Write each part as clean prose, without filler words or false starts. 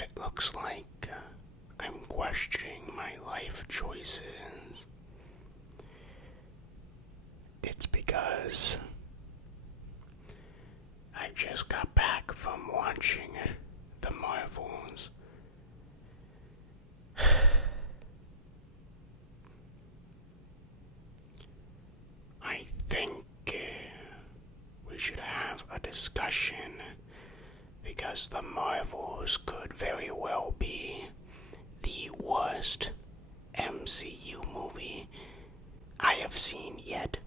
if it looks like I'm questioning my life choices, it's because I just got back from watching the Marvels. I think we should have a discussion because the Marvels could very well be the worst MCU movie I have seen yet.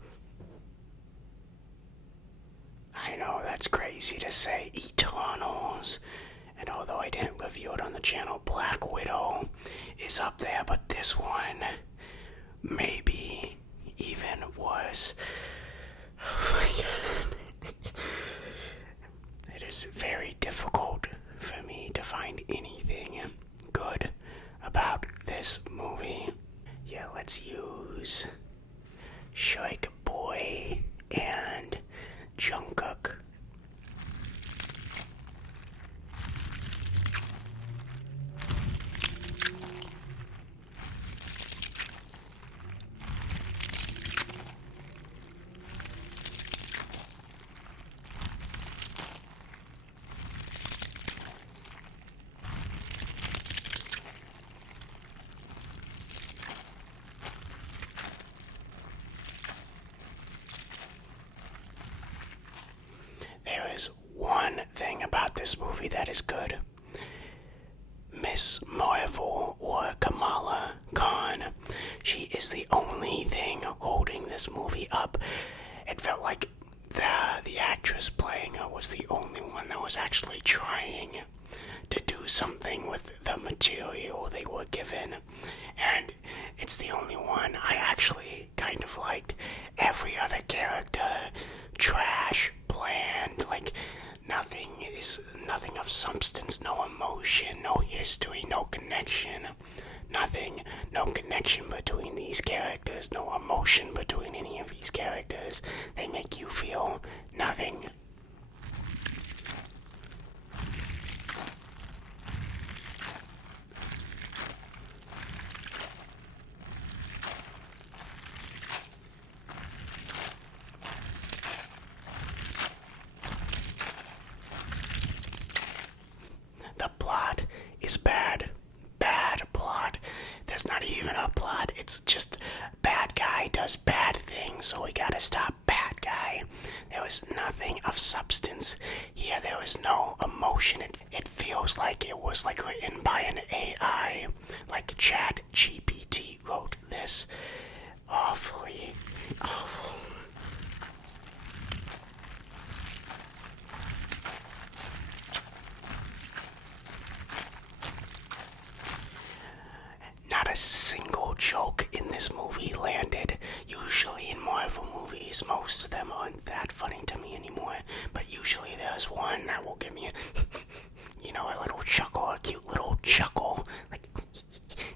I know that's crazy to say, Eternals, and although I didn't review it on the channel, Black Widow is up there, but this one, maybe even worse. Oh my god. It is very difficult for me to find anything good about this movie. Yeah, let's use Shark Boy and Jungkook. There is one thing about this movie that is good. Miss Marvel, or Kamala Khan, she is the only thing holding this movie up. It felt like the actress playing her was the only one that was actually trying to do something with the material they were given. And it's the only one I actually kind of liked. Every other character, trash, bland, like nothing of substance, no emotion, no history, no connection. Nothing, no connection between these characters, no emotion between any of these characters. They make you feel nothing. The plot is bad. Bad plot. There's not even a plot. It's just bad guy does bad things, so we gotta stop bad guy. There was nothing of substance here. There was no emotion. It feels like it was like written by an AI. Like Chat GPT wrote this. Awfully awful. Not a single joke in this movie landed. Usually in Marvel movies, most of them aren't that funny to me anymore, but usually there's one that will give me a little chuckle, a cute little chuckle. Like,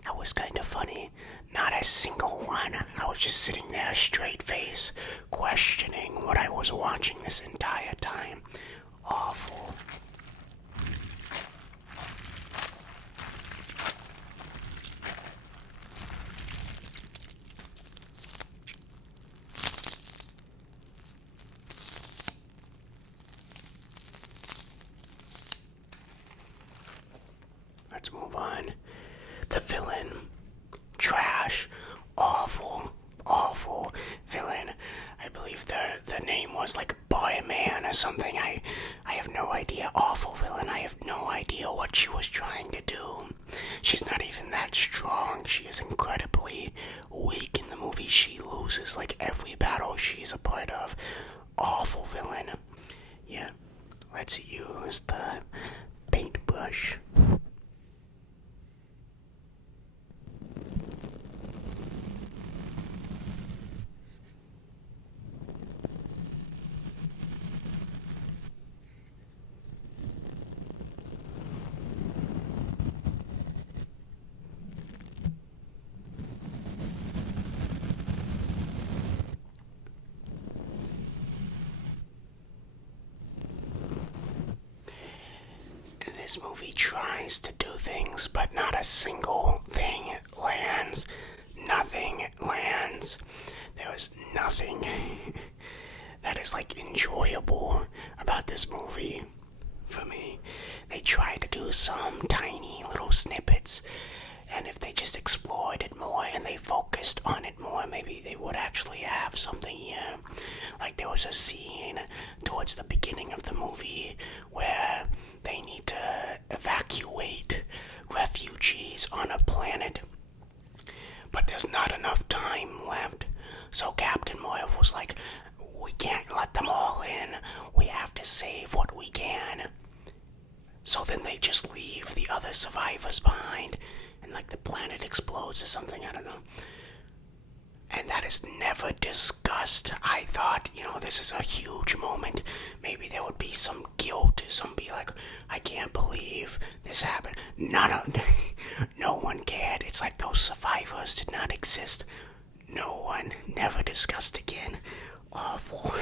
that was kind of funny. Not a single one. I was just sitting there, straight face, questioning what I was watching this entire time. Awful. Let's move on. The villain. Trash. Awful. Awful villain. I believe the name was like Boy Man or something. I have no idea. Awful villain. I have no idea what she was trying to do. She's not even that strong. She is incredibly weak in the movie. She loses like every battle she's a part of. Awful villain. Yeah. Let's use the paintbrush. this movie tries to do things, but not a single thing lands. Nothing lands. There was nothing that is like enjoyable about this movie for me. They tried to do some tiny little snippets, and if they just explored it more and they focused on it more, maybe they would actually have something here. Like there was a scene towards the beginning of the movie where they need to evacuate refugees on a planet, but there's not enough time left. So Captain Marvel was like, we can't let them all in. We have to save what we can. So then they just leave the other survivors behind, and like the planet explodes or something, I don't know. And that is never discussed. I thought, this is a huge moment. Maybe there would be some guilt. Some be like, I can't believe this happened. No one cared. It's like those survivors did not exist. No one, never discussed again. Awful.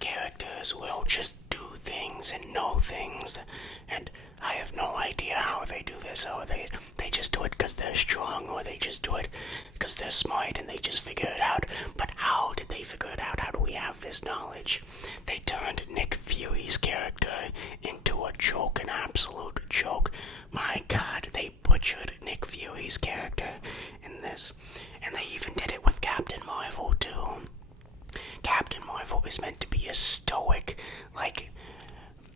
Characters will just do things and know things, and I have no idea how they do this, or they just do it because they're strong, or they just do it because they're smart and they just figure it out. But how did they figure it out? How do we have this knowledge? They turned Nick Fury's character into a joke, an absolute joke. My God, they butchered Nick Fury's character in this, and they even did it with Captain Marvel too. Captain Marvel is meant to be a stoic, like,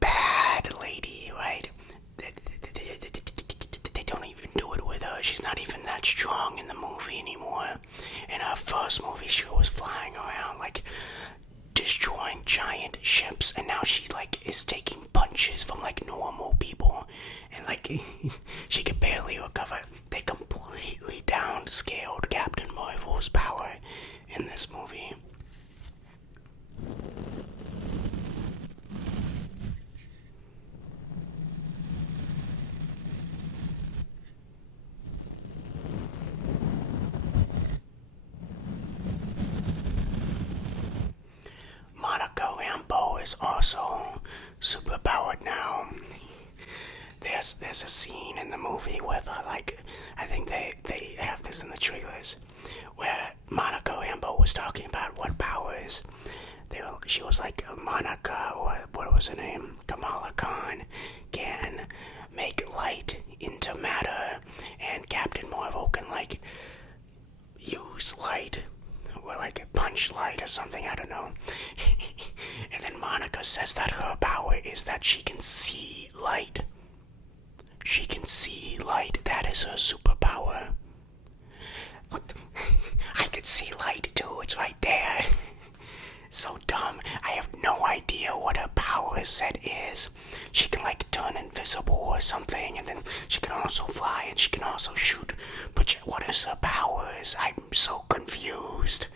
bad lady, right? They don't even do it with her. She's not even that strong in the movie anymore. In her first movie, she was flying around, like, destroying giant ships, and now she, like, is taking punches from, like, normal people, and, like, she can barely recover. They completely downscaled Captain Marvel's power in this movie. Monica Rambeau is also superpowered now. There's a scene in the movie where I think they have this in the trailers, where Monica Rambeau was talking about what powers. She was like, Monica, or what was her name? Kamala Khan can make light into matter, and Captain Marvel can like use light, or like punch light or something, I don't know. And then Monica says that her power is that she can see light. She can see light. That is her superpower. I could see light too. It's right there. So dumb. I have no idea what her power set is. She can like turn invisible or something, and then she can also fly and she can also shoot. But what is her powers? I'm so confused.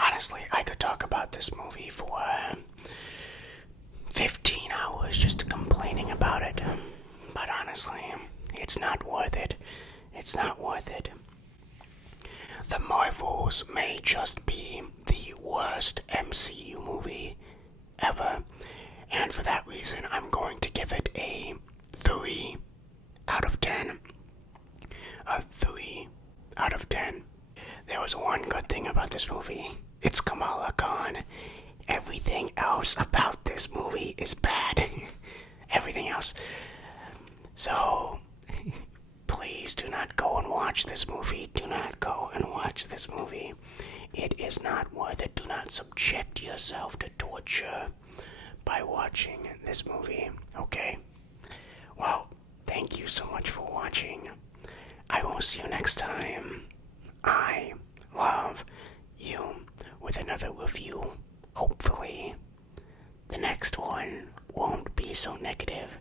Honestly, I could talk about this movie for 15 hours just complaining about it. But honestly, it's not worth it. It's not worth it. The Marvels may just be the worst MCU movie ever. And for that reason, I'm going to give it a 3 out of 10. A 3 out of 10. There was one good thing about this movie. It's Kamala Khan. Everything else about this movie is bad. Everything else. So, please do not go and watch watch this movie. Do not go and watch this movie. It is not worth it. Do not subject yourself to torture by watching this movie, okay? Well, thank you so much for watching. I will see you next time. I love you with another review. Hopefully, the next one won't be so negative.